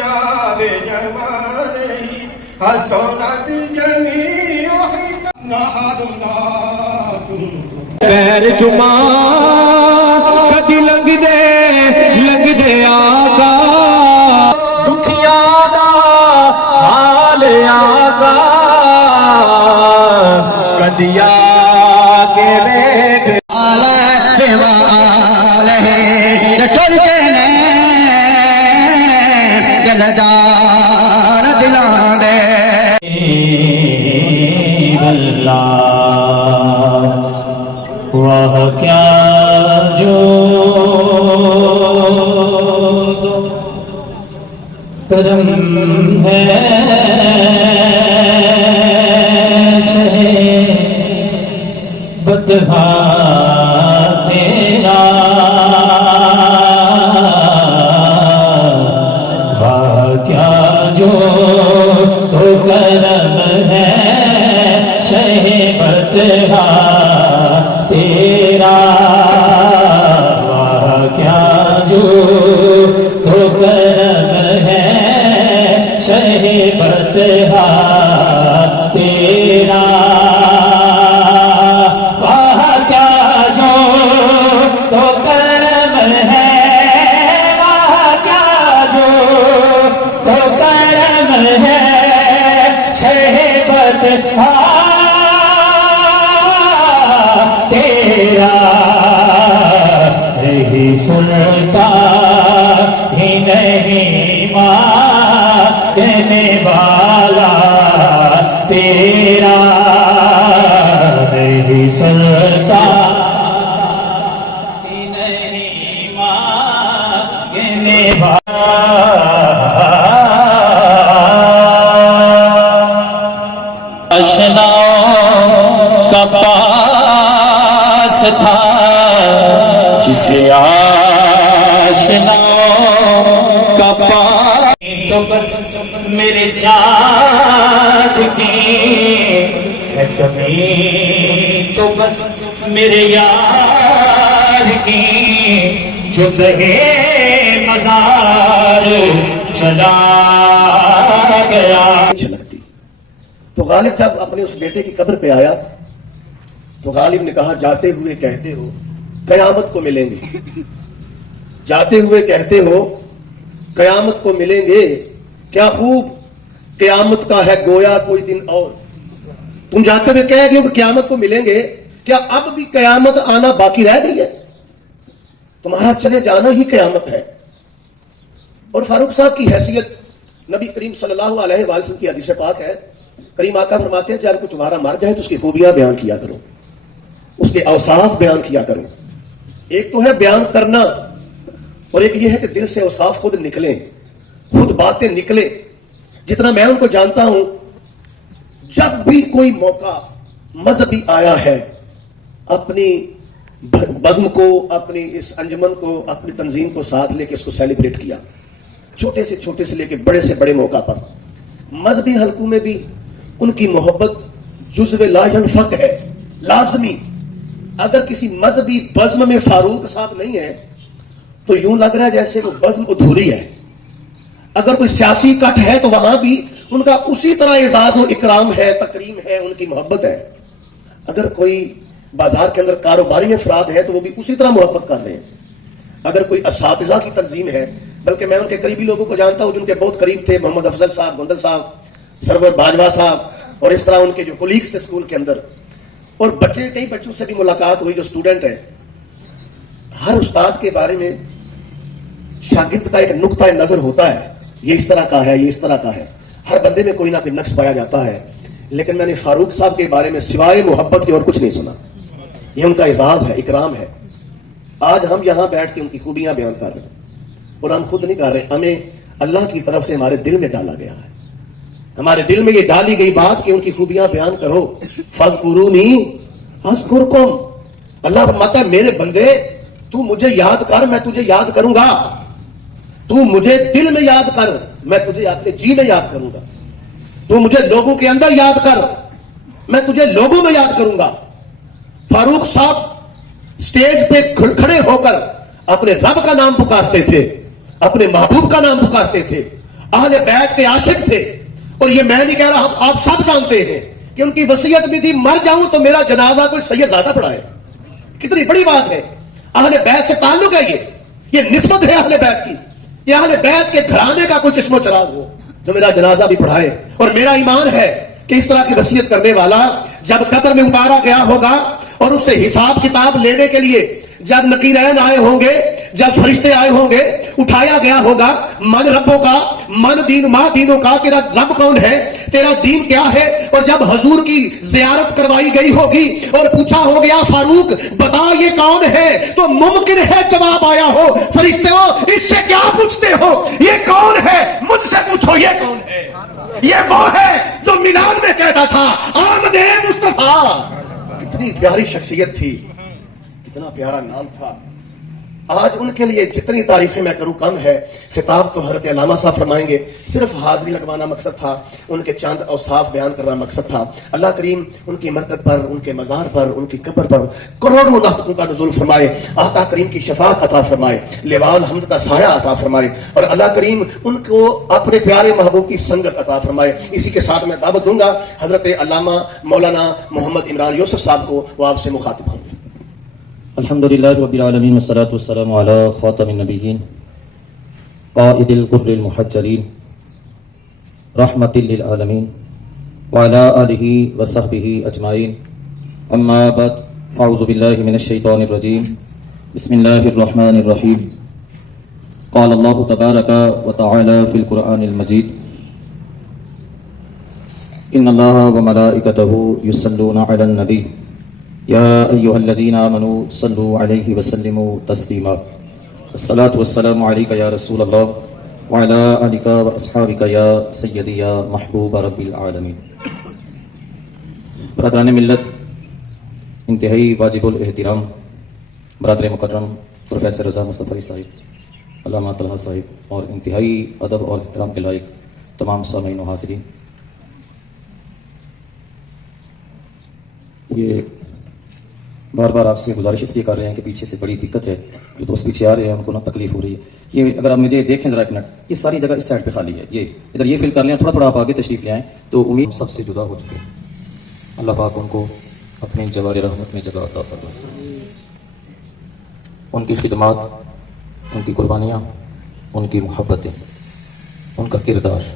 جاوے جمانے حسنت جمیع حسن پیر چما کدی لنگ دے آقا دکھیاں دا حال آقا کدی آکے ویکھ کرتے نے دلدار دلاں دے واہ کیا جو کرم ہے شہ بدہا تیرا واہ کیا جو کرم ہے شہ بدہا تیرا واہ کیا جو کرم ہے شہ بدہا تیرا واہ کیا جو کرم ہے واہ کیا جو کرم ہے شہ بدہا تیرا نہیں سنتا ہی نہیں ماننے والا تیرا نہیں سنتا ہی نہیں ماننے والا اشناؤں کا پاس تھا جسے آشناؤں کا پاس تو بس میرے جان کی ہے کمی تو بس میرے یار کی جو کہے مزار چلا گیا. تو غالب جب اپنے اس بیٹے کی قبر پہ آیا تو غالب نے کہا جاتے ہوئے کہتے ہو قیامت کو ملیں گے، جاتے ہوئے کہتے ہو قیامت کو ملیں گے، کیا خوب قیامت کا ہے گویا کوئی دن اور. تم جاتے ہوئے کہہ گے کہ قیامت کو ملیں گے، کیا اب بھی قیامت آنا باقی رہ گئی ہے؟ تمہارا چلے جانا ہی قیامت ہے. اور فاروق صاحب کی حیثیت نبی کریم صلی اللہ علیہ وآلہ وسلم کی حدیث پاک ہے. کریم آقا فرماتے ہیں جب کوئی تمہارا مر جائے تو اس کی خوبیاں بیان کیا کرو، اس کے اوصاف بیان کیا کرو. ایک تو ہے بیان کرنا اور ایک یہ ہے کہ دل سے اوصاف خود نکلیں، خود باتیں نکلیں. جتنا میں ان کو جانتا ہوں، جب بھی کوئی موقع مذہبی آیا ہے اپنی بزم کو، اپنی اس انجمن کو، اپنی تنظیم کو ساتھ لے کے اس کو سیلیبریٹ کیا. چھوٹے سے لے کے بڑے سے بڑے موقع پر مذہبی حلقوں میں بھی ان کی محبت جزو لا ينفک ہے، لازمی. اگر کسی مذہبی بزم میں فاروق صاحب نہیں ہے تو یوں لگ رہا ہے جیسے وہ بزم ادھوری ہے. اگر کوئی سیاسی کٹ ہے تو وہاں بھی ان کا اسی طرح اعزاز و اکرام ہے، تکریم ہے، ان کی محبت ہے. اگر کوئی بازار کے اندر کاروباری افراد ہے تو وہ بھی اسی طرح محبت کر رہے ہیں. اگر کوئی اساتذہ کی تنظیم ہے، بلکہ میں ان کے قریبی لوگوں کو جانتا ہوں جن کے بہت قریب تھے، محمد افضل صاحب، گندل صاحب، سرور باجوہ صاحب، اور اس طرح ان کے جو کولیگز تھے اسکول کے اندر. اور بچے، کئی بچوں سے بھی ملاقات ہوئی جو اسٹوڈنٹ ہیں. ہر استاد کے بارے میں شاگرد کا ایک نقطہ نظر ہوتا ہے، یہ اس طرح کا ہے، یہ اس طرح کا ہے. ہر بندے میں کوئی نہ کوئی نقص پایا جاتا ہے. لیکن میں نے فاروق صاحب کے بارے میں سوائے محبت کے اور کچھ نہیں سنا. یہ ان کا اعزاز ہے، اکرام ہے. آج ہم یہاں بیٹھ کے ان کی خوبیاں بیان کر رہے ہیں اور ہم خود نہیں کر رہے، ہمیں اللہ کی طرف سے ہمارے دل میں ڈالا گیا ہے. ہمارے دل میں یہ ڈالی گئی بات کہ ان کی خوبیاں بیان کرو. فاذکرونی اذکرکم. اللہ فرماتا ہے میرے بندے تو مجھے یاد کر، میں تجھے یاد کروں گا. تو مجھے دل میں یاد کر، میں تجھے اپنے جی میں یاد کروں گا. تو مجھے لوگوں کے اندر یاد کر، میں تجھے لوگوں میں یاد کروں گا. فاروق صاحب سٹیج پہ کھڑے ہو کر اپنے رب کا نام پکارتے تھے، اپنے محبوب کا نام پکارتے تھے. اہل بیت کے عاشق تھے. اور یہ میں نہیں کہہ رہا, آپ سب جانتے ہیں کہ ان کی وصیت بھی تھی مر جاؤں تو میرا جنازہ کوئی سید زیادہ پڑھائے. کتنی بڑی بات ہے. اہل بیت سے تعلق ہے, یہ نسبت ہے اہل بیت کی. یہ اہل بیت کے گھرانے کا کوئی چشم و چراغ ہو جو میرا جنازہ بھی پڑھائے. اور میرا ایمان ہے کہ اس طرح کی وصیت کرنے والا جب قبر میں اتارا گیا ہوگا اور اس سے حساب کتاب لینے کے لیے جب نقیرین آئے ہوں گے, جب فرشتے آئے ہوں گے, اٹھایا گیا ہوگا, من ربوں کا, من دین ما دینوں کا, تیرا رب کون ہے, تیرا دین کیا ہے, اور جب حضور کی زیارت کروائی گئی ہوگی اور پوچھا ہو گیا فاروق بتا یہ کون ہے, تو ممکن ہے جواب آیا ہو فرشتوں اس سے کیا پوچھتے ہو, یہ کون ہے, مجھ سے پوچھو یہ کون ہے. یہ وہ ہے جو میلاد میں کہتا تھا آمد مصطفیٰ. کتنی پیاری شخصیت تھی, کتنا پیارا نام تھا. آج ان کے لیے جتنی تعریفیں میں کروں کم ہے. خطاب تو حضرت علامہ صاحب فرمائیں گے, صرف حاضری لگوانا مقصد تھا, ان کے چند اوصاف بیان کرنا مقصد تھا. اللہ کریم ان کی مرکز پر, ان کے مزار پر, ان کی قبر پر کروڑوں رحمتوں کا نزول فرمائے. آقا کریم کی شفاعت عطا فرمائے, لواء الحمد کا سایہ عطا فرمائے, اور اللہ کریم ان کو اپنے پیارے محبوب کی سنگت عطا فرمائے. اسی کے ساتھ میں دعوت دوں گا حضرت علامہ مولانا محمد عمران یوسف صاحب کو, وہ آپ سے مخاطب ہوں گے. الحمدللہ رب العالمین والصلاة والسلام علی خاتم النبیین قائد الغر المحجلین رحمت للعالمین وعلی آلہ وصحبہ اجمعین. اما بعد فاعوذ باللہ من الشیطان الرجیم. بسم اللہ الرحمن الرحیم. قال اللہ تبارک وتعالی فی القرآن المجید ان اللہ وملائکتہ یصلون علی النبی یا ایہا الذین آمنوا صلوا علیہ وسلموا تسلیما. الصلاۃ والسلام علیک یا رسول اللہ وعلی آلک واصحابک یا سیدی یا محبوب رب العالمین. برادران ملت, انتہائی واجب الاحترام برادر مکرم پروفیسر رضا مصطفی صاحب, علامہ طلحہ صاحب, اور انتہائی ادب اور احترام کے لائق تمام سامعین و حاضرین, یہ بار بار آپ سے گزارش اس لیے کر رہے ہیں کہ پیچھے سے بڑی دقت ہے, جو دوست پیچھے آ رہے ہیں ان کو نا تکلیف ہو رہی ہے. یہ اگر آپ مجھے دیکھیں ذرا ایک منٹ, یہ ساری جگہ اس سائڈ پہ خالی ہے, یہ ادھر یہ فل کر لیں, تھوڑا تھوڑا آپ آگے تشریف لے آئیں تو امید سب سے جدا ہو چکے ہیں. اللہ پاک ان کو اپنی جوار رحمت میں جگہ عطا فرمائے. ان کی خدمات, ان کی قربانیاں, ان کی محبتیں, ان کا کردار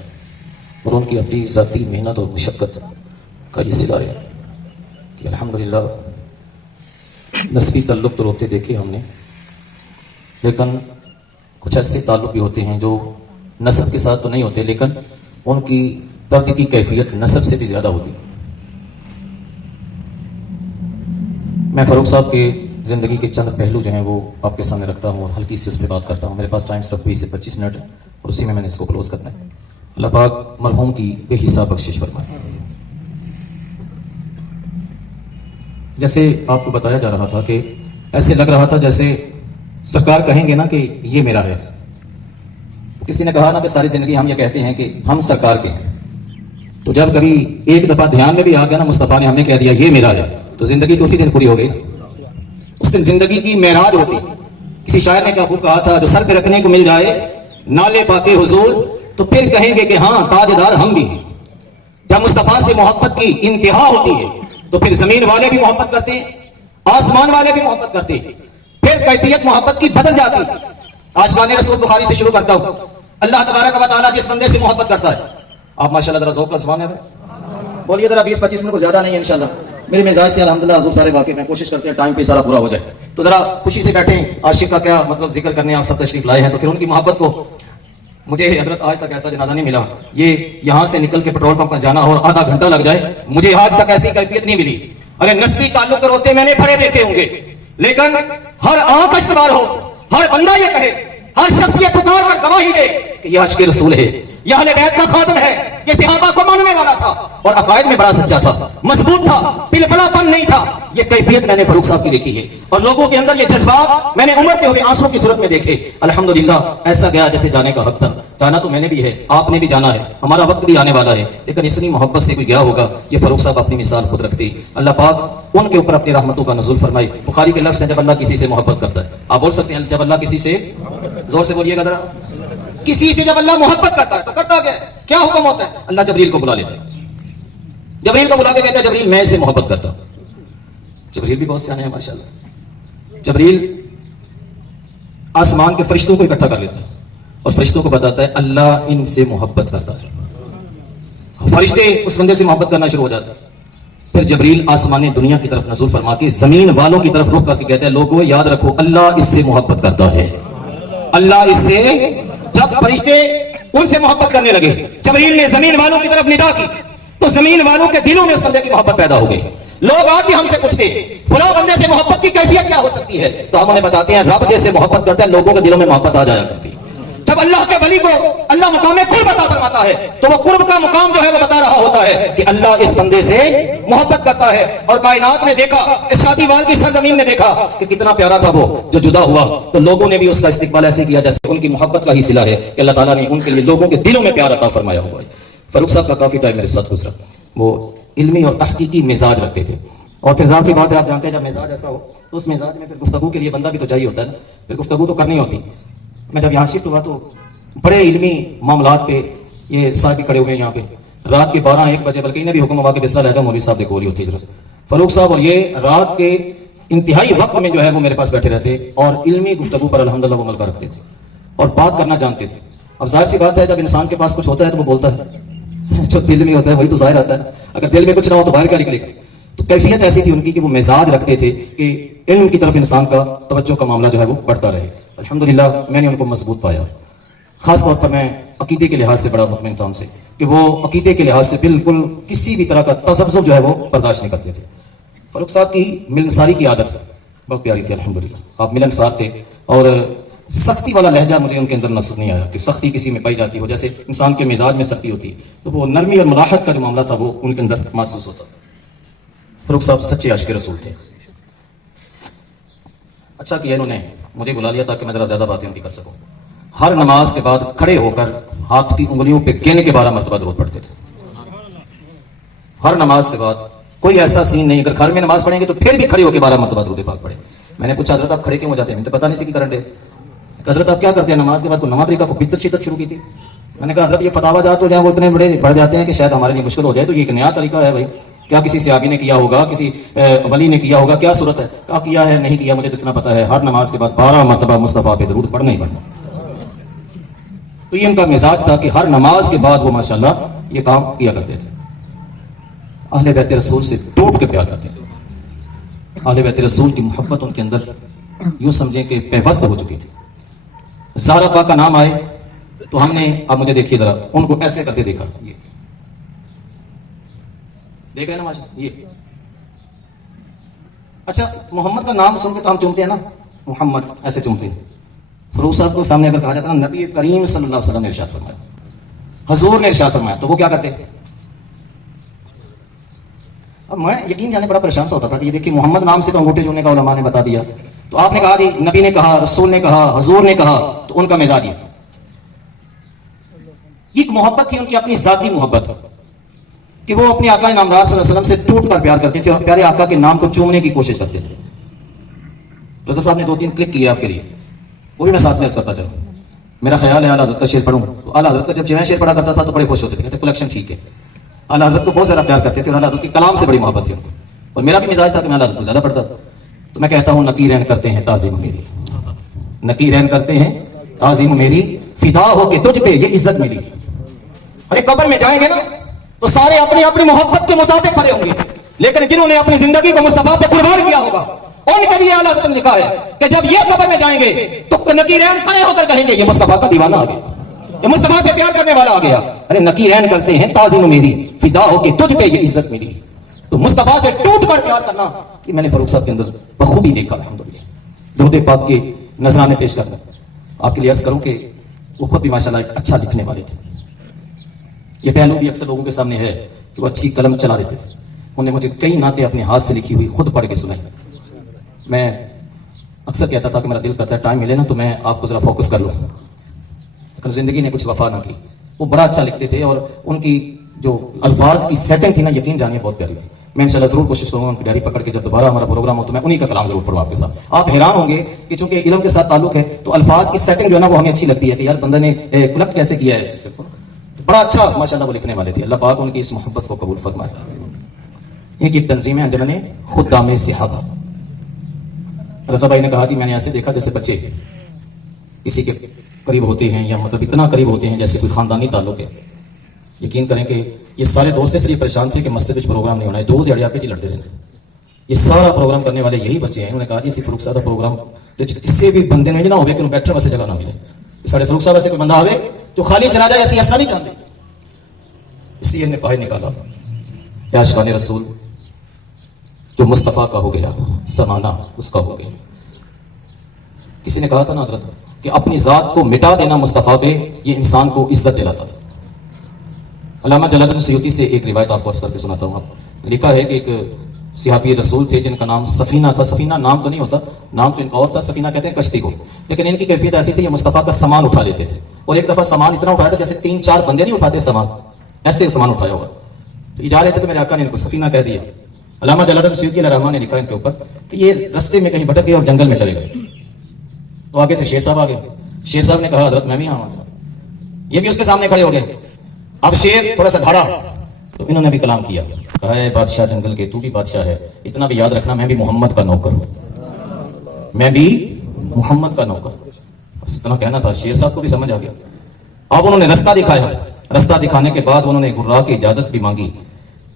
اور ان کی اپنی ذاتی محنت اور مشقت کا یہ صلہ ہے کہ الحمدللہ نسبی تعلق تو ہوتے دیکھے ہم نے, لیکن کچھ ایسے تعلق بھی ہوتے ہیں جو نسب کے ساتھ تو نہیں ہوتے لیکن ان کی درد کی کیفیت نسب سے بھی زیادہ ہوتی. میں فاروق صاحب کے زندگی کے چند پہلو جو ہیں وہ آپ کے سامنے رکھتا ہوں اور ہلکی سی اس پہ بات کرتا ہوں. میرے پاس ٹائم صرف 20 سے 25 منٹ ہے اور اسی میں نے اس کو کلوز کرنا ہے. اللہ پاک مرحوم کی بے حساب بخشش فرمائے. جیسے آپ کو بتایا جا رہا تھا کہ ایسے لگ رہا تھا جیسے سرکار کہیں گے نا کہ یہ میرا ہے. کسی نے کہا نا کہ ساری زندگی ہم یہ کہتے ہیں کہ ہم سرکار کے ہیں, تو جب کبھی ایک دفعہ دھیان میں بھی آ گیا نا مصطفیٰ نے ہمیں کہہ دیا یہ میرا ہے, تو زندگی تو اسی دن پوری ہو گئی. اس دن زندگی کی معراج ہوتی. کسی شاعر نے کیا خوب کہا تھا, جو سر پہ رکھنے کو مل جائے نالے پاتے حضور تو پھر کہیں گے کہ ہاں تاجدار ہم بھی ہیں. جب مصطفیٰ سے محبت کی انتہا ہوتی ہے تو پھر زمین والے بھی محبت کرتے ہیں, آسمان والے بھی محبت کرتے ہیں, پھر کیفیت محبت کی بدل جاتی ہے. عاشقان رسول بخاری سے شروع کرتا ہوں. اللہ تبارک و تعالیٰ جس بندے سے محبت کرتا ہے, آپ ماشاءاللہ ذرا ذوق کا زبان ہے بولیے ذرا, 20-25 منٹ کو زیادہ نہیں ہے انشاءاللہ. میرے مزاج سے الحمدللہ حضور سارے واقف ہیں, کوشش کرتے ہیں ٹائم پہ سارا پورا ہو جائے. تو ذرا خوشی سے بیٹھیں. عاشق کا کیا مطلب ذکر کرنے آپ سب تشریف لائے ہیں, تو پھر ان کی محبت کو مجھے حضرت آج تک ایسا جنازہ نہیں ملا. یہ یہاں سے نکل کے پیٹرول پمپ پر جانا اور آدھا گھنٹہ لگ جائے, مجھے آج تک ایسی کیفیت نہیں ملی. ارے نسبی تعلق ہوتے میں نے بڑے دیکھے ہوں گے, لیکن ہر آنکھ استوار ہو, ہر بندہ یہ کہے, ہر شخص یہ پکار کر گواہی دے کہ یہ عاشق رسول ہے, یہ اہل بیت کا خادم ہے, یہ صحابہ کو ماننے والا تھا اور عقائد میں بڑا سچا تھا, مضبوط تھا, پلپلا پن نہیں تھا. یہ کیفیت میں نے فاروق صاحب کی دیکھی ہے اور لوگوں کے اندر یہ جذبات میں نے امڑتے ہوئے آنسوں کی صورت میں دیکھے. الحمدللہ ایسا گیا جیسے جانے کا حق تھا. جانا تو میں نے بھی ہے, آپ نے بھی جانا ہے, ہمارا وقت بھی آنے والا ہے, لیکن اتنی محبت سے کوئی گیا ہوگا. یہ فاروق صاحب اپنی مثال خود رکھتے. اللہ پاک ان کے اوپر اپنی رحمتوں کا نزول فرمائے. بخاری کے لفظ ہے جب اللہ کسی سے محبت کرتا ہے. آپ بول سکتے ہیں جب اللہ کسی سے, زور سے بولیے گا ذرا, کسی سے جب اللہ محبت کرتا ہے تو کرتا کیا حکم ہوتا ہے؟ اللہ جبریل کو بلا لیتا ہے، جبریل کو بلا کے کہتا ہے جبریل میں اس سے محبت کرتا ہوں. جبریل بھی بہت سیانے ہیں ماشاءاللہ. جبریل آسمان کے فرشتوں کو اکٹھا کر لیتا ہے اور فرشتوں کو بتاتا ہے اللہ ان سے محبت کرتا ہے. فرشتے اس بندے سے محبت کرنا شروع ہو جاتا ہے. پھر جبریل آسمان دنیا کی طرف نزول فرما کے زمین والوں کی طرف رخ کر کے کہتے ہیں لوگوں یاد رکھو اللہ اس سے محبت کرتا ہے. اللہ اس سے، جب فرشتے ان سے محبت کرنے لگے، جبریل نے زمین والوں کی طرف ندا کی تو زمین والوں کے دلوں میں اس بندے کی محبت پیدا ہو گئی. لوگ آج بھی ہم سے پوچھتے فلاں بندے سے محبت کی کیفیت کیا ہو سکتی ہے، تو ہم انہیں بتاتے ہیں رب جیسے محبت کرتا ہے لوگوں کے دلوں میں محبت آ جایا کرتی ہے. جب اللہ کے ولی کو اللہ مقام قرب عطا فرماتا ہے تو وہ قرب کا مقام جو ہے وہ بتا رہا ہوتا ہے کہ اللہ اس بندے سے محبت کرتا ہے. اور کائنات نے دیکھا، اس شادی وال کی سرزمین نے دیکھا کہ کتنا پیارا تھا وہ جو جدا ہوا، تو لوگوں نے بھی اس کا استقبال ایسے کیا جیسے ان کی محبت کا ہی صلہ ہے کہ اللہ تعالیٰ نے ان کے لیے لوگوں کے دلوں میں پیار عطا فرمایا ہوا ہے. فاروق صاحب کا کافی ٹائم میرے ساتھ گزرا، وہ علمی اور تحقیقی مزاج رکھتے تھے. اور پھر ظاہر سی بات ہے آپ جانتے ہیں جب مزاج ایسا ہو تو اس مزاج میں پھر گفتگو کے لیے بندہ بھی تو چاہیے ہوتا ہے نا، پھر گفتگو تو کرنی ہوتی. میں جب یہاں شفٹ ہوا تو بڑے علمی معاملات پہ یہ صاحب کھڑے ہوئے ہیں یہاں پہ رات کے 12-1 بجے، بلکہ انہیں بھی حکم ہوا کہ بسرا لے جاؤ مولوی صاحب دیکھو رہی ہوتی ہے. فاروق صاحب اور یہ رات کے انتہائی وقت میں جو ہے وہ میرے پاس بیٹھے رہتے اور علمی گفتگو پر الحمدللہ وہ عمل کر رکھتے تھے اور بات کرنا جانتے تھے. اب ظاہر سی بات ہے جب انسان کے پاس کچھ ہوتا ہے تو وہ بولتا ہے، جو دل میں ہوتا ہے وہی تو ظاہر آتا ہے. اگر دل میں کچھ نہ ہو تو باہر کیا نکلے گا؟ تو کیفیت ایسی تھی ان کی کہ وہ مزاج رکھتے تھے کہ علم کی طرف انسان کا توجہ کا معاملہ جو ہے وہ بڑھتا رہے. الحمدللہ میں نے ان کو مضبوط پایا. خاص طور پر میں عقیدے کے لحاظ سے بڑا مطمئن تھا ان سے کہ وہ عقیدے کے لحاظ سے بالکل کسی بھی طرح کا تذبذب جو ہے وہ برداشت نہیں کرتے تھے. فاروق صاحب کی ملنساری کی عادت بہت پیاری تھی الحمدللہ. آپ ملنسار تھے اور سختی والا لہجہ مجھے ان کے اندر نصب نہیں آیا کہ سختی کسی میں پائی جاتی ہو، جیسے انسان کے مزاج میں سختی ہوتی ہے تو وہ نرمی اور ملاحت کا جو معاملہ تھا وہ ان کے اندر محسوس ہوتا. فاروق صاحب سچے عاشق رسول تھے. اچھا کیا انہوں نے مجھے بلا لیا تاکہ میں ذرا زیادہ باتیں ان کی کر سکوں. ہر نماز کے بعد کھڑے ہو کر ہاتھ کی انگلیوں پہ گن کے 12 مرتبہ درود پڑھتے تھے. ہر نماز کے بعد کوئی ایسا سین نہیں، اگر گھر میں نماز پڑھیں گے تو پھر بھی کھڑے ہو کے 12 مرتبہ درود پاک پڑھے. میں نے پوچھا حضرت آپ کھڑے کیوں ہو جاتے ہیں؟ مجھے پتا نہیں سی کی کرنٹ ہے. حضرت آپ کیا کرتے ہیں نماز کے بعد؟ کوئی نواں طریقہ کو بدت شدت شروع کی تھی. میں نے کہا حضرت یہ فتاوا جات ہو جائیں وہ اتنے بڑے بڑھ جاتے ہیں کہ شاید ہمارے لیے مشکل ہو جائے، تو یہ ایک نیا طریقہ ہے بھائی. کیا کسی صحابی نے کیا ہوگا، کسی ولی نے کیا ہوگا، کیا صورت ہے؟ کیا ہے نہیں کیا، مجھے جتنا پتا ہے ہر نماز کے بعد 12 مرتبہ مصطفیٰ پہ درود پڑھنا ہی پڑھنا. تو یہ ان کا مزاج تھا کہ ہر نماز کے بعد وہ ماشاءاللہ یہ کام کیا کرتے تھے. اہل بیت رسول سے ٹوٹ کے پیار کرتے تھے. اہل بیت رسول کی محبت ان کے اندر یوں سمجھیں کہ پیوست ہو چکی تھی. زہرا پاک کا نام آئے تو ہم نے، اب مجھے دیکھیے ذرا، ان کو ایسے کرتے دیکھا. یہ دیکھ رہے ہیں نا ماشاءاللہ یہ. اچھا محمد کا نام سن کے تو ہم چومتے ہیں نا، محمد ایسے چومتے ہیں. فاروق صاحب کو سامنے اگر کہا جاتا نا نبی کریم صلی اللہ علیہ وسلم نے ارشاد فرمایا، حضور نے ارشاد فرمایا، تو وہ کیا کرتے؟ اب میں یقین جانے بڑا پریشان سا ہوتا تھا کہ یہ دیکھیے محمد نام سے تو انگوٹھے جوڑنے کا علماء نے بتا دیا، تو آپ نے کہا جی نبی نے کہا، رسول نے کہا، حضور نے کہا، تو ان کا مزاج یہ تھا. یہ ایک محبت تھی ان کی اپنی ذاتی محبت کہ وہ اپنے آقا نامدار صلی اللہ علیہ وسلم سے ٹوٹ کر پیار کرتے تھے اور پیارے آقا کے نام کو چومنے کی کوشش کرتے تھے. رضا صاحب نے 2-3 کلک کیے آپ کے لیے، وہ بھی میں ساتھ میں کرتا چلوں. میرا خیال ہے اعلیٰ حضرت کا شعر پڑھوں تو اعلیٰ حضرت کا جب میں شعر پڑھا کرتا تھا تو بڑے خوش ہوتے تھے، کہتے کلیکشن ٹھیک ہے. اعلیٰ حضرت کو بہت زیادہ پیار کرتے تھے اور اعلیٰ حضرت کے کلام سے بڑی محبت تھی. اور میرا بھی مزاج تھا کہ میں اعلیٰ حضرت کو زیادہ پڑھتا تھا. تو میں کہتا ہوں نکیرین کرتے ہیں تعظیم میری، نکیرین کرتے ہیں تعظیم میری، فدا ہو کے تجھ پہ یہ عزت ملی. ارے قبر میں جائیں گے نا تو سارے اپنی اپنی محبت کے مطابق کھڑے ہوں گے، لیکن جنہوں نے اپنی زندگی کو مصطفیٰ پہ قربان کیا ہوگا ان کے لیے اعلیٰ حضرت نے لکھا ہے کہ جب یہ قبر میں جائیں گے تو نکیرین کھڑے ہو کر کہیں گے یہ مصطفیٰ کا دیوانہ آ گیا، یہ مصطفیٰ سے پیار کرنے والا آ گیا. ارے نکیرین کرتے ہیں تعظیم میری، فدا ہو کے تجھ پہ یہ عزت ملی. تو مصطفیٰ سے ٹوٹ کر پیار کرنا یہ میں نے فاروق صاحب کے اندر بخوبی دیکھا الحمدللہ. درود پاک کے نذرانے پیش کرنا آپ کے لیے عرض کروں کہ وہ خود بھی ماشاءاللہ ایک اچھا لکھنے والے تھے. یہ پہلو بھی اکثر لوگوں کے سامنے ہے کہ وہ اچھی قلم چلا دیتے تھے. انہوں نے مجھے کئی نعتیں اپنے ہاتھ سے لکھی ہوئی خود پڑھ کے سنائی. میں اکثر کہتا تھا کہ میرا دل کرتا ہے ٹائم ملے نا تو میں آپ کو ذرا فوکس کر لوں، لیکن زندگی نے کچھ وفا نہ کی. وہ بڑا اچھا لکھتے تھے اور ان کی جو الفاظ کی سیٹنگ تھی نا یقین جانیے بہت پیاری تھی. میں انشاءاللہ ضرور کوشش کروں گا ان کی ڈائری پکڑ کے جب دوبارہ ہمارا پروگرام ہو تو میں انہی کا کلام ضرور پڑھوں آپ کے ساتھ. آپ حیران ہوں گے کہ چونکہ علم کے ساتھ تعلق ہے تو الفاظ کی سیٹنگ جو ہے نا وہ ہمیں اچھی لگتی ہے کہ یار بندہ نے کلیکٹ کیسے کیا ہے اس چیز کو. بڑا اچھا ماشاءاللہ وہ لکھنے والے تھے. اللہ پاک ان کی اس محبت کو قبول فرمائے. ان کی تنظیم ہے انجمن خدام صحابہ. رضا بھائی نے کہا کہ میں نے ایسے دیکھا جیسے بچے کسی کے قریب ہوتے ہیں یا مطلب اتنا قریب ہوتے ہیں جیسے کوئی خاندانی تعلق ہے. یقین کریں کہ یہ سارے دوست اس لیے پریشان تھے کہ مسجد میں پروگرام نہیں ہونا ہے. 2 دیہڑیاں پہ ہی لڑتے رہے. یہ سارا پروگرام کرنے والے یہی بچے ہیں. انہوں نے کہا کہ اسی فروخ صاحب پروگرام اس سے بھی بندے میں نہ ہوئے کہ بیٹھنے واسطے جگہ نہ ملے. سارے فروخ صاحب سے کوئی بندہ آئے تو خالی چلا جائے ایسی ایسا نہیں چاہتے. اس لیے نے باہر نکالا. یا عاشقان رسول جو مصطفیٰ کا ہو گیا زمانہ اس کا ہو گیا. کسی نے کہا تھا نا حضرت کہ اپنی ذات کو مٹا دینا مصطفیٰ پہ یہ انسان کو عزت دلاتا ہے. علامہ جلال الدین سیوطی سے ایک روایت آپ کو عرض کر کے سناتا ہوں. لکھا ہے کہ ایک صحابی رسول تھے جن کا نام سفینہ تھا. سفینہ نام تو نہیں ہوتا, نام تو ان کا اور تھا. سفینہ کہتے ہیں کشتی کو. لیکن ان کی کیفیت ایسی تھی یہ مصطفیٰ کا سامان اٹھا لیتے تھے. اور ایک دفعہ سامان اتنا اٹھایا تھا جیسے 3-4 بندے نہیں اٹھاتے سامان, ایسے سامان اٹھایا ہوگا. تو یہ جا رہے تھے تو میرے آقا نے ان کو سفینہ کہہ دیا. علامہ جلال الدین سیوطی علیہ الرحمہ نے لکھا ان کے اوپر کہ یہ رستے میں کہیں بھٹک گئے اور جنگل میں چلے گئے. تو آگے سے شیر صاحب آ گئے. شیر صاحب نے کہا حضرت میں بھی آؤں. یہ بھی اس کے سامنے کھڑے ہو گئے. اب شیر تھوڑا سا دھاڑا تو انہوں نے بھی کلام کیا. کہا ہے بادشاہ جنگل کے تو بھی بادشاہ ہے, اتنا بھی یاد رکھنا میں بھی محمد کا نوکر ہوں. میں بھی محمد کا نوکر. بس اتنا کہنا تھا. شیر صاحب کو بھی سمجھ آ گیا. اب انہوں نے رستہ دکھایا. رستہ دکھانے کے بعد انہوں نے گرا کی اجازت بھی مانگی.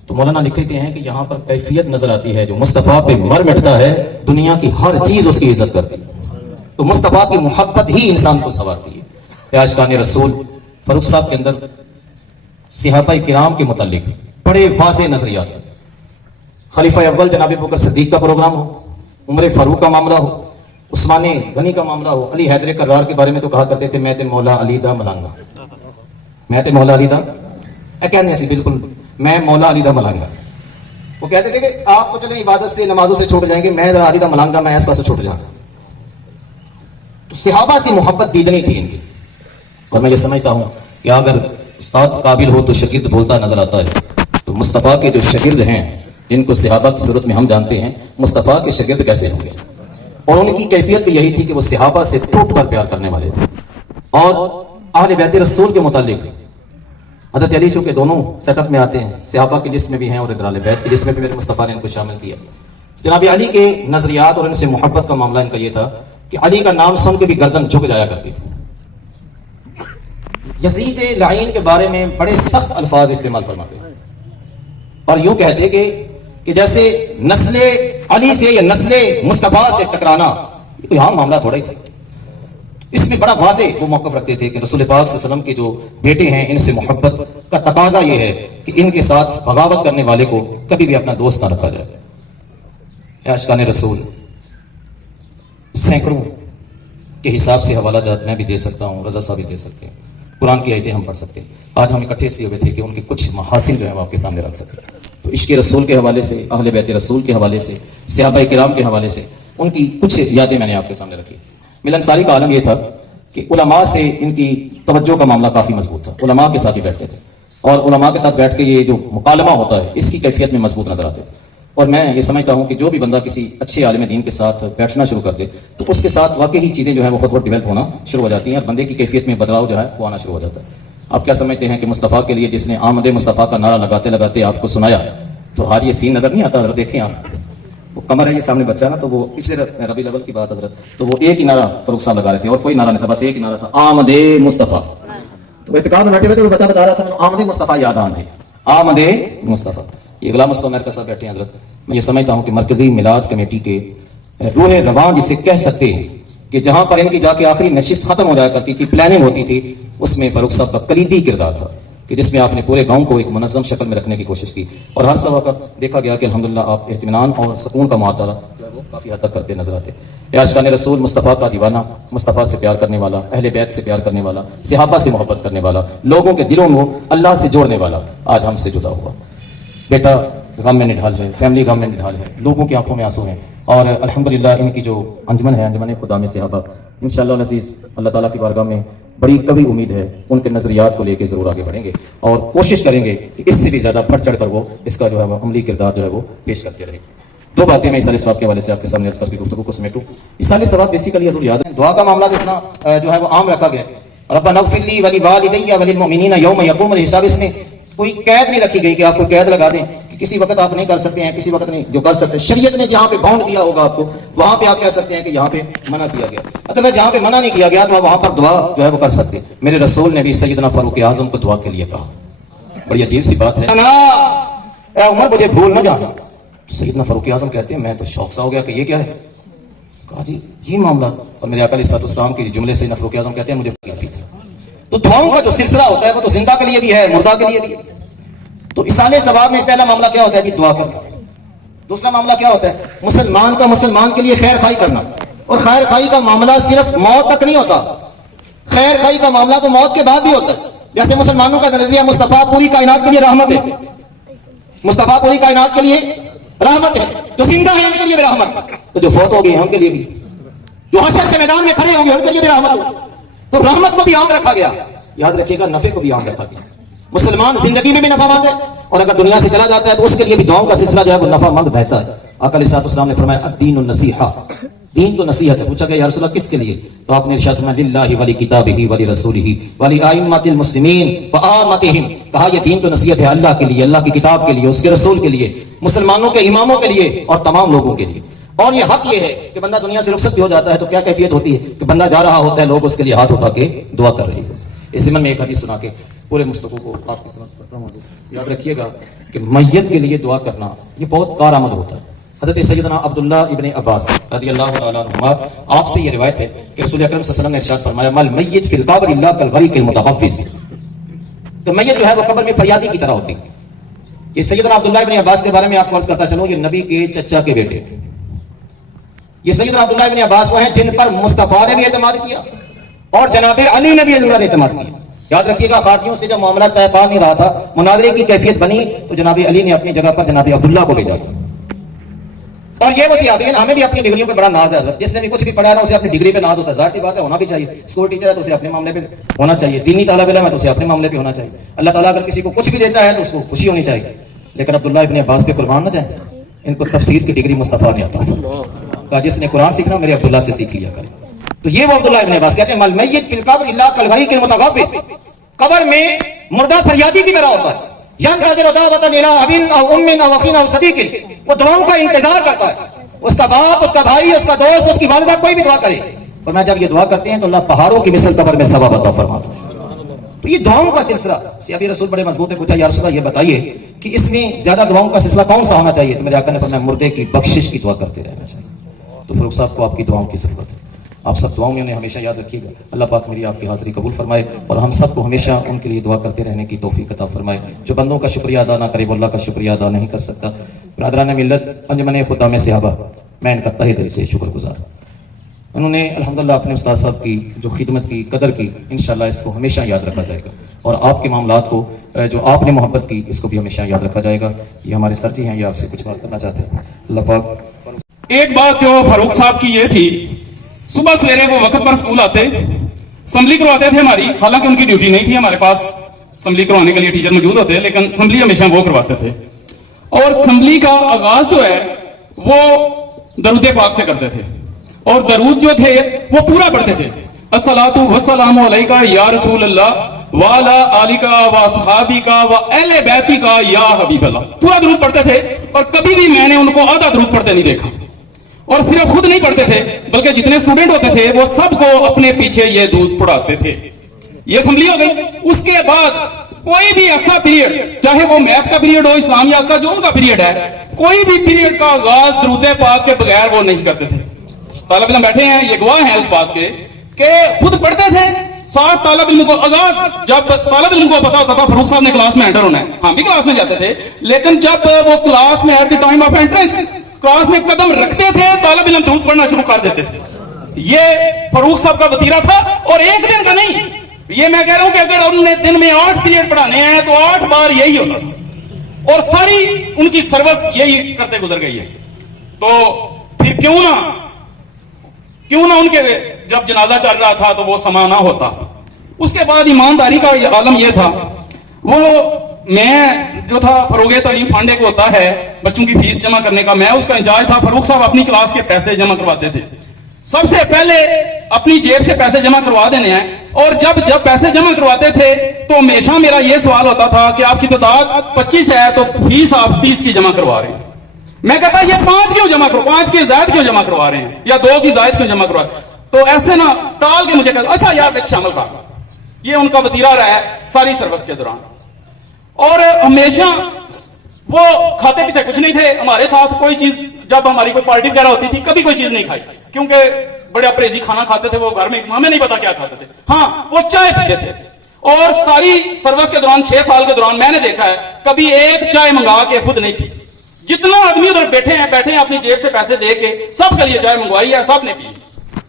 تو مولانا لکھے کہ ہیں کہ یہاں پر کیفیت نظر آتی ہے. جو مصطفیٰ پہ مر مٹتا ہے دنیا کی ہر چیز اس کی عزت کرتی ہے. تو مصطفیٰ کی محبت ہی انسان کو سنوارتی ہے. عاشقان رسول فاروق صاحب کے اندر صحابہ کرام کے متعلق بڑے واضح نظریات. خلیفہ اول جناب بکر صدیق کا پروگرام ہو, عمر فاروق کا معاملہ ہو, عثمان غنی کا معاملہ ہو, علی حیدر کرار کے بارے میں تو کہا کرتے تھے میں تے مولا علی دا ملانگا. میں تے مولا علی دا کہنے ایسی بالکل میں مولا علی دا ملانگا. وہ کہتے تھے کہ آپ تو چلیں عبادت سے نمازوں سے چھوٹ جائیں گے, میں علی دا ملانگا, میں اس پاس سے چھوٹ جاؤں. تو صحابہ سے محبت دیدنی تھی ان کی. اور میں یہ سمجھتا ہوں کہ اگر استاد قابل ہو تو شاگرد بولتا نظر آتا ہے. تو مصطفیٰ کے جو شاگرد ہیں جن کو صحابہ کی صورت میں ہم جانتے ہیں, مصطفیٰ کے شاگرد کیسے ہوں گے. اور ان کی کیفیت بھی یہی تھی کہ وہ صحابہ سے ٹوٹ کر پیار کرنے والے تھے. اور اہل بیت رسول کے متعلق حضرت علی چونکہ دونوں سیٹ اپ میں آتے ہیں, صحابہ کی لسٹ میں بھی ہیں اور اہل بیت کی لسٹ میں بھی میرے مصطفیٰ نے ان کو شامل کیا. جناب علی کے نظریات اور ان سے محبت کا معاملہ ان کا یہ تھا کہ علی کا نام سن کے بھی گردن جھک جایا کرتی تھی. یزید لعین کے بارے میں بڑے سخت الفاظ استعمال فرماتے ہیں اور یوں کہتے کہ جیسے نسل علی سے یا نسل مصطفیٰ سے ٹکرانا یہ کوئی عام معاملہ تھوڑا ہی تھا. اس میں بڑا واضح وہ موقف رکھتے تھے کہ رسول پاک صلی اللہ علیہ وسلم کے جو بیٹے ہیں ان سے محبت کا تقاضا یہ ہے کہ ان کے ساتھ بغاوت کرنے والے کو کبھی بھی اپنا دوست نہ رکھا جائے. عاشقان رسول سینکڑوں کے حساب سے حوالہ جات میں بھی دے سکتا ہوں, رضا صاحب بھی دے سکتے ہیں, قرآن کی آیتیں ہم پڑھ سکتے ہیں. آج ہم اکٹھے سے ہوئے تھے کہ ان کے کچھ محاسن جو ہے وہ آپ کے سامنے رکھ سکتے. تو عشق رسول کے حوالے سے, اہل بیت رسول کے حوالے سے, صحابہ کرام کے حوالے سے ان کی کچھ یادیں میں نے آپ کے سامنے رکھی. ملن ساری کا عالم یہ تھا کہ علماء سے ان کی توجہ کا معاملہ کافی مضبوط تھا. علماء کے ساتھ ہی بیٹھتے تھے اور علماء کے ساتھ بیٹھ کے یہ جو مکالمہ ہوتا ہے اس کی کیفیت میں مضبوط نظر آتے تھے. اور میں یہ سمجھتا ہوں کہ جو بھی بندہ کسی اچھے عالم دین کے ساتھ بیٹھنا شروع کر دے تو اس کے ساتھ واقعی چیزیں جو ہیں وہ خود بہت ڈیولپ ہونا شروع ہو جاتی ہیں اور بندے کی کیفیت میں بدلاؤ جو ہے وہ آنا شروع ہو جاتا ہے. آپ کیا سمجھتے ہیں کہ مصطفیٰ کے لیے جس نے آمد مصطفیٰ کا نعرہ لگاتے لگاتے آپ کو سنایا, تو آج یہ سین نظر نہیں آتا. حضرت دیکھیں آپ, وہ کمر ہے یہ سامنے بچہ نا, تو وہ پچھلے ربیع الاول کی بات حضرت, تو وہ ایک ہی نعرہ فاروق صاحب لگا رہے تھے اور کوئی نعرہ نہیں تھا, بس ایک ہی نعرہ تھا آمد مصطفیٰ. تو اعتقاد میں بیٹھے ہوئے تھے, وہ بچہ بتا رہا تھا آمد مصطفیٰ یاد آمد آمد مصطفیٰ. یہ غلام مصطفیٰ میرے ساتھ بیٹھے ہیں حضرت. میں یہ سمجھتا ہوں کہ مرکزی میلاد کمیٹی کے روح رواں جسے کہہ سکتے ہیں کہ جہاں پر ان کی جا کے آخری نشست ختم ہو جایا کرتی تھی, پلاننگ ہوتی تھی, اس میں فاروق صاحب کا کلیدی کردار تھا کہ جس میں آپ نے پورے گاؤں کو ایک منظم شکل میں رکھنے کی کوشش کی. اور ہر سبا کا دیکھا گیا کہ الحمدللہ آپ اطمینان اور سکون کا معطرہ کافی حد تک کرتے نظر آتے. عاشقان رسول مصطفیٰ کا دیوانہ, مصطفیٰ سے پیار کرنے والا, اہل بیت سے پیار کرنے والا, صحابہ سے محبت کرنے والا, لوگوں کے دلوں میں اللہ سے جوڑنے والا آج ہم سے جدا ہوا. بیٹا غم میں نڈھال ہے, فیملی غم میں نڈھال ہے, لوگوں کی آنکھوں میں آنسو ہیں. اور الحمدللہ ان کی جو انجمن ہے, انجمن خدام صحابہ, انشاءاللہ العزیز اللہ تعالیٰ کی بارگاہ میں بڑی کبھی امید ہے ان کے نظریات کو لے کے ضرور آگے بڑھیں گے اور کوشش کریں گے کہ اس سے بھی زیادہ بڑھ چڑھ کر وہ اس کا جو ہے وہ عملی کردار جو ہے وہ پیش کرتے رہے. دو باتیں میں اصال ثواب کے حوالے سے آپ کے سامنے عرض کر کے گفتگو کو سمیٹوں. اصال ثواب بیسیکلی حضور یاد ہے دعا کا معاملہ اتنا جو ہے وہ عام رکھا گیا. ربنا اغفر لی ولوالدی وللمؤمنین یوم یقوم الحساب. اس میں کوئی قید نہیں رکھی گئی کہ آپ کوئی قید لگا دیں کہ کسی وقت آپ نہیں کر سکتے ہیں, کسی وقت نہیں. جو کر سکتے ہیں شریعت نے جہاں پہ باؤنڈ دیا ہوگا آپ کو وہاں پہ آپ کہہ سکتے ہیں کہ یہاں پہ منع کیا گیا. اگر جہاں پہ منع نہیں کیا گیا تو وہاں پر دعا جو ہے وہ کر سکتے. میرے رسول نے بھی سیدنا فاروق اعظم کو دعا کے لیے کہا. بڑی عجیب سی بات ہے, اے عمر مجھے بھول نہ جانا. سیدنا فاروق اعظم کہتے ہیں میں تو شوق سا ہو گیا کہ یہ کیا ہے. کہا جی یہ معاملہ. اور میرے آقا علیہ السلام کے جملے سے فاروق اعظم کہتے ہیں مجھے تو دعاؤں کا جو سلسلہ ہوتا ہے وہ تو زندہ کے لیے بھی ہے مردہ کے لیے بھی ہے. تو اصال ثواب میں پہلا معاملہ کیا ہوتا ہے کہ دعا کرنا. دوسرا معاملہ کیا ہوتا ہے مسلمان کا مسلمان کے لیے خیر خائی کرنا. اور خیر خائی کا معاملہ صرف موت تک نہیں ہوتا, خیر خائی کا معاملہ تو موت کے بعد بھی ہوتا ہے. جیسے مسلمانوں کا نظریہ مصطفیٰ پوری کائنات کے لیے رحمت ہے, مصطفیٰ پوری کائنات کے لیے رحمت ہے. جو زندہ ہیں ان کے لیے بھی رحمت, تو جو فوت ہو گئے ہیں ان کے لیے بھی, جو حشر کے میدان میں کھڑے ہوں گے ان کے لیے بھی رحمت. تو رحمت کو بھی عام رکھا گیا. یاد رکھیے گا نفع کو بھی عام رکھا گیا. مسلمان زندگی میں بھی نفع مند ہے اور اگر دنیا سے چلا جاتا ہے تو اس کے لیے بھی دعاؤں کا سلسلہ جو ہے وہ نفع مند بہتا ہے. آقا علیہ السلام نے فرمایا الدین النصیحہ, دین تو نصیحت ہے. پوچھا گیا یا رسول اللہ کس کے لیے, تو آپ نے ارشاد فرمایا للہ ولی کتابہ ولی رسولہ ولی ائمۃ المسلمین وعامتہم. کہا یہ دین تو نصیحت ہے اللہ کے لیے, اللہ کی کتاب کے لیے, اس کے رسول کے لیے, مسلمانوں کے اماموں کے لیے اور تمام لوگوں کے لیے. اور یہ حق یہ ہے کہ بندہ دنیا سے رخصت بھی ہو جاتا ہے تو کیا کیفیت ہوتی ہے کہ بندہ جا رہا ہوتا ہے, لوگ اس کے لیے ہاتھ اٹھا کے دعا کر رہے ہوتے ہیں. اس ضمن میں ایک حدیث سنا کے پورے مستقو کو آپ کی سمجھ پڑتا ہوں. یاد رکھیے گا کہ میت کے لیے دعا کرنا یہ بہت کارآمد ہوتا ہے. حضرت سیدنا عبداللہ ابن عباس رضی اللہ تعالیٰ عنہما آپ سے یہ روایت ہے کہ رسول اکرم صلی اللہ علیہ وسلم نے ارشاد فرمایا مل میت فی القبر الا کالغریق المتغفز. تو میت جو ہے وہ قبر میں فریادی کی طرح ہوتی ہے. یہ سیدنا عبداللہ ابن عباس کے بارے میں آپ کو عرض کرتا چلو, یہ نبی کے چچا کے بیٹے. یہ سیدنا عبداللہ ابن عباس وہ ہیں جن پر مصطفیٰ نے بھی اعتماد کیا اور جناب علی نے بھی اللہ نے اعتماد کیا. یاد رکھیے گا خاتیوں سے جب معاملہ طے پا نہیں رہا تھا, مناظرے کی کیفیت بنی تو جناب علی نے اپنی جگہ پر جناب عبداللہ کو بھیجا تھا. اور یہ وہ صحابی ہیں, ہمیں بھی اپنی ڈگریوں پہ بڑا ناز ہے. جس نے بھی کچھ بھی پڑھا ہے اسے اپنی ڈگری پہ ناز ہوتا ہے. ظاہر سی بات ہے ہونا بھی چاہیے. اسکول ٹیچر ہے تو اسے اپنے معاملے پہ ہونا چاہیے, دینی طالب علم ہے تو اسے اپنے معاملے پہ ہونا چاہیے. اللہ تعالیٰ اگر کسی کو کچھ بھی دیتا ہے تو اس کو خوشی ہونی چاہیے. لیکن عبداللہ ابن عباس پہ قربان نہ جائیں, ان کو تفسیر کی ڈگری مصطفیٰ نے عطا کہا جس نے قرآن سیکھنا میرے عبداللہ سے سیکھ لیا کرے. تو یہ وہ عبداللہ ابن عباس کہتے ہیں مل میت فی القبر الا کالغریق المتغفز. قبر میں مردہ فریادی کی طرح ہوتا ہے. ینتظر دعوۃ الی اب او ام او اخ او صدیق, وہ دعاؤں کا انتظار کرتا ہے. اس کا باپ, اس کا بھائی, اس کا دوست, اس کی والدہ کوئی بھی دعا کرے. اور میں جب یہ دعا کرتے ہیں تو اللہ پہاڑوں کی مثل قبر میں ثواب عطا فرماتا ہے. تو یہ دعاؤں کا سلسلہ صحابی رسول بڑے مضبوط ہے. پوچھا یا رسول اللہ یہ بتائیے کہ اس میں زیادہ دعاؤں کا سلسلہ کون سا ہونا چاہیے؟ تو میرے آقا نے فرمایا مردے کی بخشش کی دعا کرتے رہنا چاہیے. تو فاروق صاحب کو آپ کی دعاؤں کی ضرورت ہے. آپ سب دعاؤں میں انہیں ہمیشہ یاد رکھیے گا. اللہ پاک میری آپ کی حاضری قبول فرمائے اور ہم سب کو ہمیشہ ان کے لیے دعا کرتے رہنے کی توفیق عطا فرمائے. جو بندوں کا شکریہ ادا نہ کرے وہ اللہ کا شکریہ ادا نہیں کر سکتا. برادران ملت, انجمن خدام صحابہ, میں ان کا تہہ دل سے شکر گزار. انہوں نے الحمدللہ اپنے استاد صاحب کی جو خدمت کی, قدر کی, انشاءاللہ اس کو ہمیشہ یاد رکھا جائے گا. اور آپ کے معاملات کو جو آپ نے محبت کی اس کو بھی ہمیشہ یاد رکھا جائے گا. یہ ہمارے سر جی ہیں, یہ آپ سے کچھ بات کرنا چاہتے ہیں. اللہ پاک. ایک بات جو فاروق صاحب کی یہ تھی, صبح سویرے وہ وقت پر اسکول آتے, اسمبلی کرواتے تھے ہماری. حالانکہ ان کی ڈیوٹی نہیں تھی ہمارے پاس, اسمبلی کروانے کے لیے ٹیچر موجود ہوتے, لیکن اسمبلی ہمیشہ وہ کرواتے تھے. اور اسمبلی کا آغاز جو ہے وہ درود پاک سے کرتے تھے اور درود جو تھے وہ پورا پڑھتے تھے. الصلاۃ والسلام علیکہ یا رسول اللہ وعلی آلک واصحابک واہل بیتک یا حبیب اللہ. پورا درود پڑھتے تھے اور کبھی بھی میں نے ان کو آدھا درود پڑھتے نہیں دیکھا. اور صرف خود نہیں پڑھتے تھے بلکہ جتنے اسٹوڈنٹ ہوتے تھے وہ سب کو اپنے پیچھے یہ درود پڑھاتے تھے. یہ اسمبلی ہو گئی. اس کے بعد کوئی بھی ایسا پیریڈ, چاہے وہ میتھ کا پیریڈ ہو, اسلامیات کا جو ان کا پیریڈ ہے, کوئی بھی پیریڈ کا آغاز درود پاک کے بغیر وہ نہیں کرتے تھے. طالب علم بیٹھے ہیں, یہ گواہ ہیں اس بات کے کہ خود پڑھتے تھے. ساتھ طالب علم کو آغاز, جب طالب علم کو پتا ہوتا تھا فاروق صاحب نے کلاس میں انٹر ہونا ہے, ہم بھی کلاس میں جاتے تھے, لیکن جب وہ کلاس میں at the time of entrance class میں قدم رکھتے تھے طالب علم درود پڑھنا شروع کر دیتے تھے. یہ فاروق صاحب کا وتیرہ تھا. اور ایک دن کا نہیں, یہ میں کہہ رہا ہوں کہ اگر انہوں نے دن میں 8 پیریڈ پڑھانے ہیں تو 8 بار یہی ہوتا تھا اور ساری ان کی سروس یہی کرتے گزر گئی ہے. تو پھر کیوں نہ ان کے جب جنازہ چل رہا تھا تو وہ سما نہ ہوتا. اس کے بعد ایمانداری کا عالم یہ تھا، وہ میں جو تھا فروغ تعلیم فنڈ ایک ہوتا ہے بچوں کی فیس جمع کرنے کا، میں اس کا انچارج تھا۔ فاروق صاحب اپنی کلاس کے پیسے جمع کرواتے تھے، سب سے پہلے اپنی جیب سے پیسے جمع کروا دینے ہیں، اور جب پیسے جمع کرواتے تھے تو ہمیشہ میرا یہ سوال ہوتا تھا کہ آپ کی تعداد 25 ہے تو فیس آپ 30 کی جمع کروا رہے ہیں۔ میں کہتا یہ 5 کیوں جمع کرو، 5 کی زائد کیوں جمع کروا رہے ہیں، یا 2 کی زائد کیوں جمع کروا رہے ہیں؟ تو ایسے نا ٹال کے مجھے کہتا اچھا یار ایک شامل کر، یہ ان کا وتیرہ رہا ہے ساری سروس کے دوران۔ اور ہمیشہ وہ کھاتے پیتے کچھ نہیں تھے ہمارے ساتھ، کوئی چیز جب ہماری کوئی پارٹی وغیرہ ہوتی تھی کبھی کوئی چیز نہیں کھائی، کیونکہ بڑے پرہیزی کھانا کھاتے تھے وہ گھر میں، ہمیں نہیں پتا کیا کھاتے تھے۔ ہاں وہ چائے پیتے تھے، اور ساری سروس کے دوران 6 سال کے دوران میں نے دیکھا ہے کبھی ایک چائے منگا کے خود نہیں پی۔ جتنا آدمی ادھر بیٹھے ہیں اپنی جیب سے پیسے دے کے سب کے لیے چائے منگوائی ہے، سب نے پی۔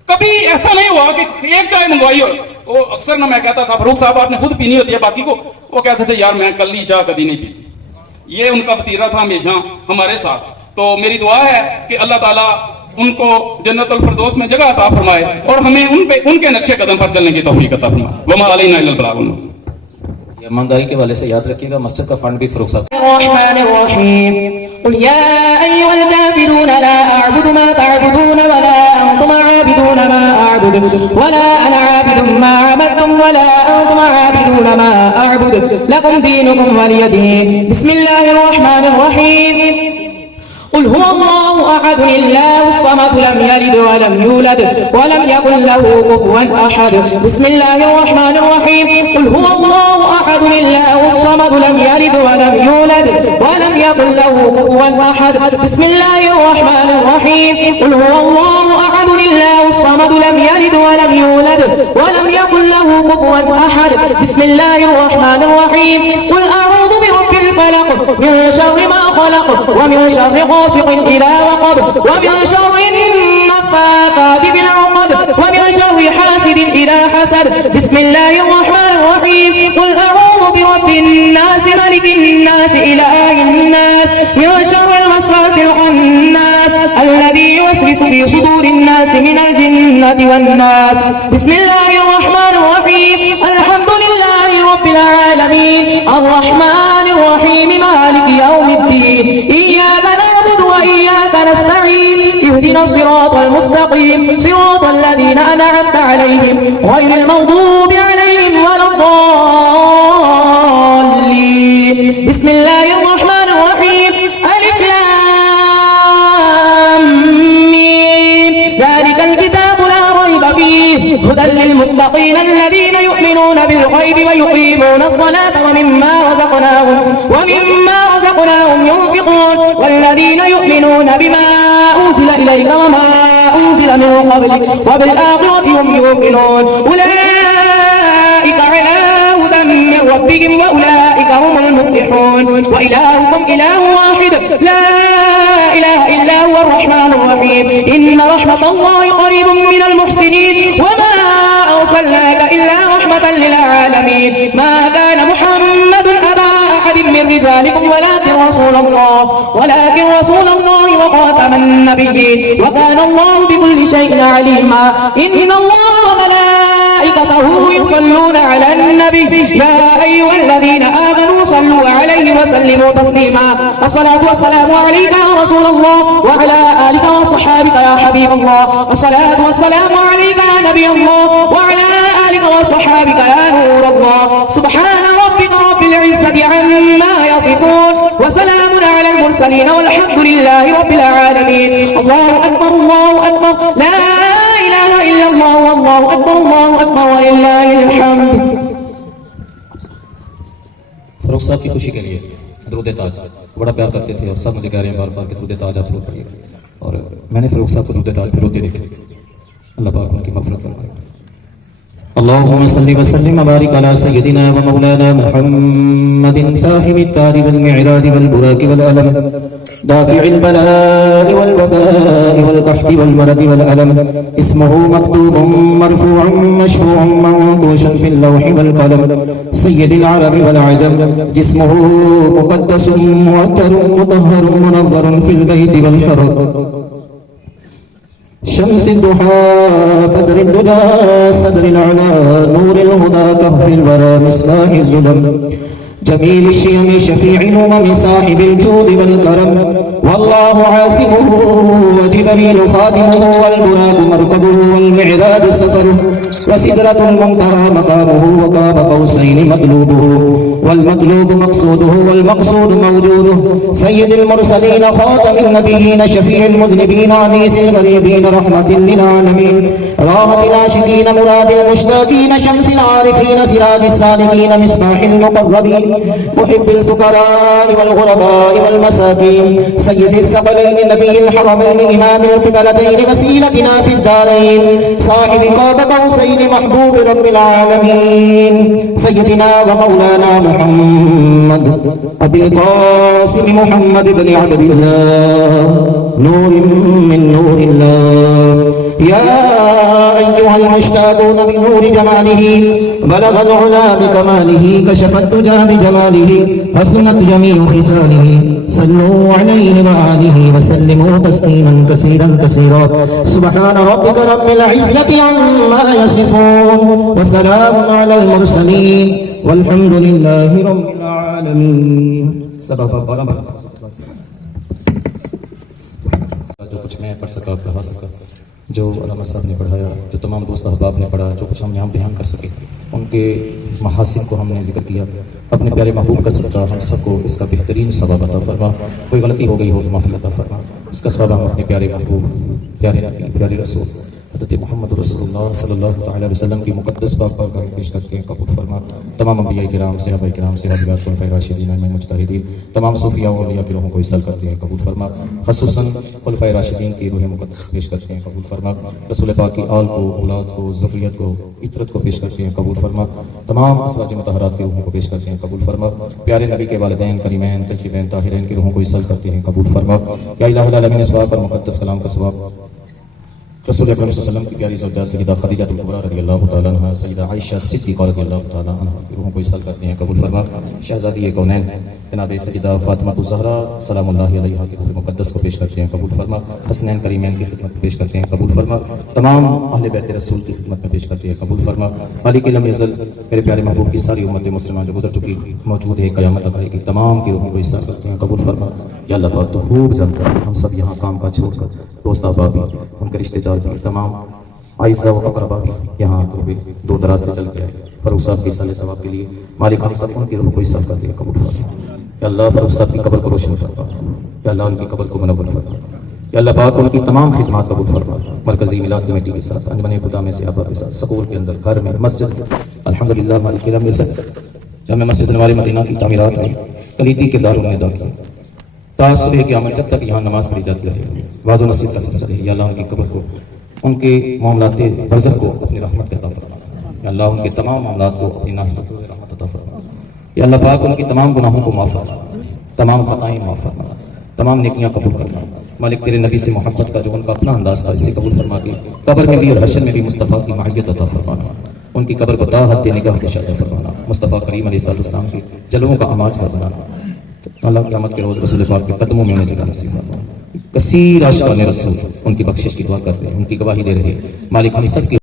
کبھی ایسا نہیں ہوا کہ ایک چائے منگوائی ہو۔ وہ اکثر نہ میں کہتا تھا فاروق صاحب آپ نے خود پینی ہوتی ہے باقی کو، وہ کہتے تھے یار میں کلی چائے کبھی نہیں پیتی۔ یہ ان کا وتیرہ تھا ہمیشہ ہمارے ساتھ۔ تو میری دعا ہے کہ اللہ تعالیٰ ان کو جنت الفردوس میں جگہ عطا فرمائے، اور ہمیں ان کے نقش قدم پر چلنے کی توفیق عطا فرمائے۔ وما علینا الا البلاغ۔ ایمانداری کے والے سے یاد رکھیے گا مسجد کا فنڈ بھی فاروق صاحب۔ الرحمن الرحيم قل يا أيها الكافرون لا أعبد ما تعبدون ولا أنتم عابدون ما أعبد ولا أنا عابد ما عبدتم ولا أنتم عابدون ما أعبد لكم دينكم ولي دين بسم الله الرحمن الرحيم قل هو الله أحد الله الصمد لم يلد ولم يولد ولم يكن له كفوا أحد بسم الله الرحمن الرحيم قل هو الله أحد الله الصمد لم يلد ولم يولد ولم يكن له كفوا أحد بسم الله الرحمن الرحيم قل هو الله أحد الله الصمد لم يلد ولم يولد ولم يكن له كفوا أحد بسم الله الرحمن الرحيم قل أعوذ برب الفلق من شر ما خلق ومن شر غاسق إذا وقب ومن شر النفاثات بالعقد ومن شر حاسد إذا حسد بسم الله الرحمن الرحيم قل أعوذ برب الناس ملك الناس إله الناس من شر الوسواس الخناس الذي يوسوس في صدور الناس من الجنة والناس بسم الله الرحمن الرحيم الحمد لله رب العالمين الرحمن الرحيم مالك يوم الدين إياك نعبد وإياك نستعين اهدنا الصراط المستقيم صراط الذين أنعمت عليهم غير المغضوب عليهم ولا الضالين بسم الله الرحمن الرحيم ألف لام ميم ذلك الكتاب لا ريب فيه هدى للمتقين الذين يؤمنون بالغيب ويقيمون الصلاة ومما رزقناهم ينفقون والذين يؤمنون بما أنزل إليك وما أنزل من قبلك وبالآخرة هم يوقنون أولئك على هدى من ربهم وأولئك هم المفلحون وإلهكم إله واحد لا إله إلا هو الرحمن الرحيم إن رحمة الله قريب من المحسنين وما أرسلناك إلا رحمة للعالمين ما كان محمد أبا أحد من رجالكم ولكن رسول الله وخاتم النبيين وكان الله بكل شيء عليما إن الله وملائكته يصلون على النبي يا أيها الذين آمنوا صلوا عليه وسلموا تسليما الصلاة والسلام عليك يا رسول الله وعلى آلك وصحابك يا حبيب الله الصلاة والسلام عليك يا نبي الله وعلى آلك وصحابك يا نور الله سبحان ربك رب العزة عما يصفون وسلام على المرسلين والحمد لله رب العالمين الله أكبر لا إله إلا الله والله أكبر ولله الحمد فاروق صاحب کی خوشی کے لیے درود تاج بڑا پیار کرتے تھے اور سب مجھے کہہ رہے ہیں بار بار کہ درود تاج آپ ضرور پڑھیے، اور میں نے فاروق صاحب کو درود تاج پھر روتے دیکھے، اللہ پاک ان کی مغفرت فرمائے۔ اللهم صل وسلم وبارك على سيدنا ومولانا محمد صاحب التاج والمعراج والبراق والألم دافع البلاء والوباء والقحط والمرض والألم اسمه مكتوب مرفوع مشفوع منقوش في اللوح والقلم سيد العرب والعجم جسمه مقدس مؤثر مطهر منور في البيت والحرم شمس الضحى بدر الدجى صدر العلا نور الهدى كهف الورى مصباح الظلم جميل الشيم شفيع الأمم صاحب الجود والكرم والله عاصمه وجبريل خادمه والبراق مركبه والمعراج سفره وسدرة المنتهى مقامه وقاب قوسين مطلوبه والمطلوب مقصوده والمقصود موجوده سيد المرسلين خاتم النبيين شفيع المذنبين عزيز الغريبين رحمة للعالمين راحة العاشقين مراد المشتاقين شمس العارفين سراج السالكين مصباح المقربين محب الفقراء والغرباء والمساكين سيد الثقلين نبي الحرمين إمام القبلتين وسيلتنا في الدارين صاحب قاب قوسين محبوب رب العالمين سيدنا ومولانا محمد أبي القاسم محمد بن عبد الله نور من نور الله يا أيها المشتاقون بنور جماله بلغ العلا بكماله كشف الدجى بجماله حسنت جميع خصاله صلوا عليه وآله وسلموا تسليما كثيرا كثيرا سبحان ربك رب العزة عما يصفون وسلام على المرسلين والحمد لله رب العالمين سبب برمت جو کچھ میں پڑھ سکا پڑھا سکا جو علامہ صاحب نے پڑھایا جو تمام دوست احباب نے پڑھا جو کچھ ہم یہاں بیان کر سکے ان کے محاسن کو ہم نے ذکر کیا اپنے پیارے محبوب کا صدقہ ہم سب کو اس کا بہترین ثواب عطا فرما کوئی غلطی ہو گئی ہو تو معافی عطا فرما اس کا ثواب ہم اپنے پیارے محبوب پیارے نبی پیارے رسول حضرت محمد رسول اللہ صلی اللہ تعالی علیہ وسلم کی مقدس پاک بارگاہ میں پیش کرتے ہیں قبول فرما تمام انبیاء کرام صحابہ کرام صحابیات خلفائے راشدین ائمہ مجتہدین تمام صوفیاء و اولیاء کی روحوں کو اصل کرتے ہیں قبول فرما خصوصاً خلفائے راشدین کی روح مقدس پیش کرتے ہیں قبول فرما رسول پاک کی آل کو اولاد کو ذریت کو عطرت کو پیش کرتے ہیں قبول فرما تمام ازواج مطہرات کی روحوں کو پیش کرتے ہیں قبول فرما پیارے نبی کے والدین کریمین طیبین طاہرین کی روحوں کو اصل کرتے ہیں قبول فرما یا الہ العالمین اس بات پر مقدس کلام کا ثواب رسول اکرم صلی اللہ علیہ وسلم کی پیاری زوجہ سیدہ خدیجہ کبریٰ رضی اللہ تعالیٰ عنہ سیدہ عائشہ صدیقہ رضی اللہ تعالیٰ عنہ کی روحوں کو اصل کرتے ہیں قبول فرما شہزادی کونین جناب سیدہ فاطمہ الزہرا سلام اللہ علیہا کی روح مقدس کو پیش کرتے ہیں قبول فرما حسنین کریمین کی خدمت میں پیش کرتے ہیں قبول فرما تمام اہل بیت رسول کی خدمت میں پیش کرتے ہیں قبول فرما مالک لم یزل میرے پیارے محبوب کی ساری امت مسلمان جو گزر چکی موجود ہے قیامت تک آئے گی تمام کی روحوں کو اصل کرتے ہیں قبول فرما یا اللہ پاک تو خوب جانتا ہے ہم سب یہاں کام کا چھوڑ کر دوست احباب بھی ان کے رشتے دار بھی تمام اعزاء و اقربا بھی یہاں دور دراز سے چل کے آئے فاروق صاحب کے صالح ثواب کے لیے مالک ہم سب ان کی روح کو اصل کرتے ہیں قبول فرما یا اللہ فاروق صاحب کی قبر کو روشن فرما یا اللہ ان کی قبر کو منور فرما یا اللہ پاک ان کی تمام خدمات قبول فرما مرکزی میلاد کمیٹی کے ساتھ انجمن خدا میں صحابہ کے ساتھ سکول کے اندر گھر میں مسجد الحمدللہ مالک کرم کے ساتھ جامع مسجد انوار مدینہ کی تعمیرات میں کلیدی کردار انہوں نے ادا کیا تا صبح کی عمل جب تک یہاں نماز پڑھی جاتی رہے واضح مسجد کا سلسلہ رہے یا اللہ ان کی قبر کو ان کے معاملات برزخ کو اپنی رحمت کا عطا فرما یا اللہ ان کے تمام معاملات کو اپنی نافرت و رحمت عطا فرما یا اللہ پاک ان کی تمام گناہوں کو معاف فرما تمام خطائیں معاف فرما تمام نیکیاں قبول کرنا مالک تیرے نبی سے محبت کا جو ان کا اپنا انداز تھا اسے قبول فرما کے قبر میں بھی اور حشر میں بھی مصطفیٰ کی معیت عطا فرمانا ان کی قبر کو تا حد نگاہ کے عطا فرمانا مصطفیٰ کریم علیہ السلام کی جلووں کا آماج کا بنانا اللہ قیامت کے روز رسول پاک کے قدموں میں انہیں جگہ نصیب فرما کثیر عاشقان رسول ان کی بخشش کی دعا کر رہے ہیں ان کی گواہی دے رہے ہیں مالک ہم سب کی